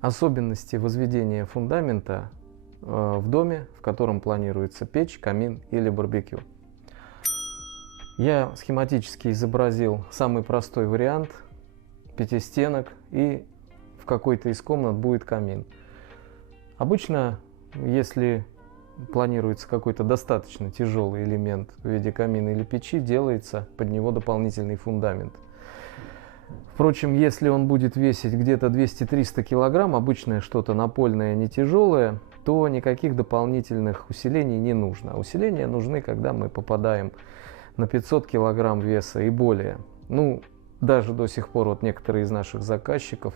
Особенности возведения фундамента в доме, в котором планируется печь, камин или барбекю. Я схематически изобразил самый простой вариант пятистенок, и в какой-то из комнат будет камин. Обычно, если планируется какой-то достаточно тяжелый элемент в виде камина или печи, делается под него дополнительный фундамент. Впрочем, если он будет весить где-то 200-300 килограмм, обычное что-то напольное, не тяжелое, то никаких дополнительных усилений не нужно. Усиления нужны, когда мы попадаем на 500 килограмм веса и более. Ну, даже до сих пор вот некоторые из наших заказчиков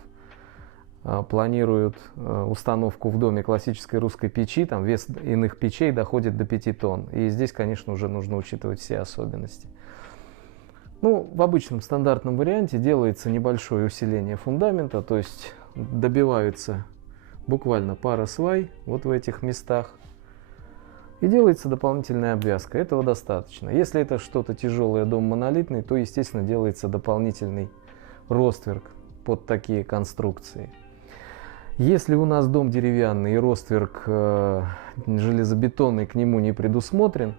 планируют установку в доме классической русской печи, там вес иных печей доходит до 5 тонн. И здесь, конечно, уже нужно учитывать все особенности. Ну, в обычном стандартном варианте делается небольшое усиление фундамента, то есть добиваются буквально пара свай вот в этих местах. И делается дополнительная обвязка. Этого достаточно. Если это что-то тяжелое, дом монолитный, то, естественно, делается дополнительный ростверк под такие конструкции. Если у нас дом деревянный и ростверк железобетонный к нему не предусмотрен,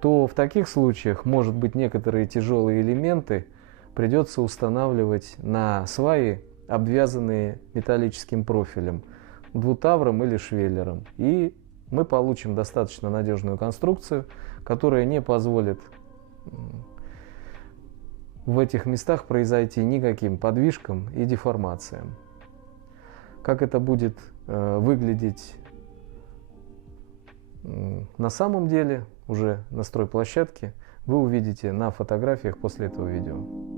то в таких случаях, может быть, некоторые тяжелые элементы придется устанавливать на сваи, обвязанные металлическим профилем, двутавром или швеллером. И мы получим достаточно надежную конструкцию, которая не позволит в этих местах произойти никаким подвижкам и деформациям. Как это будет выглядеть на самом деле, уже на стройплощадке, вы увидите на фотографиях после этого видео.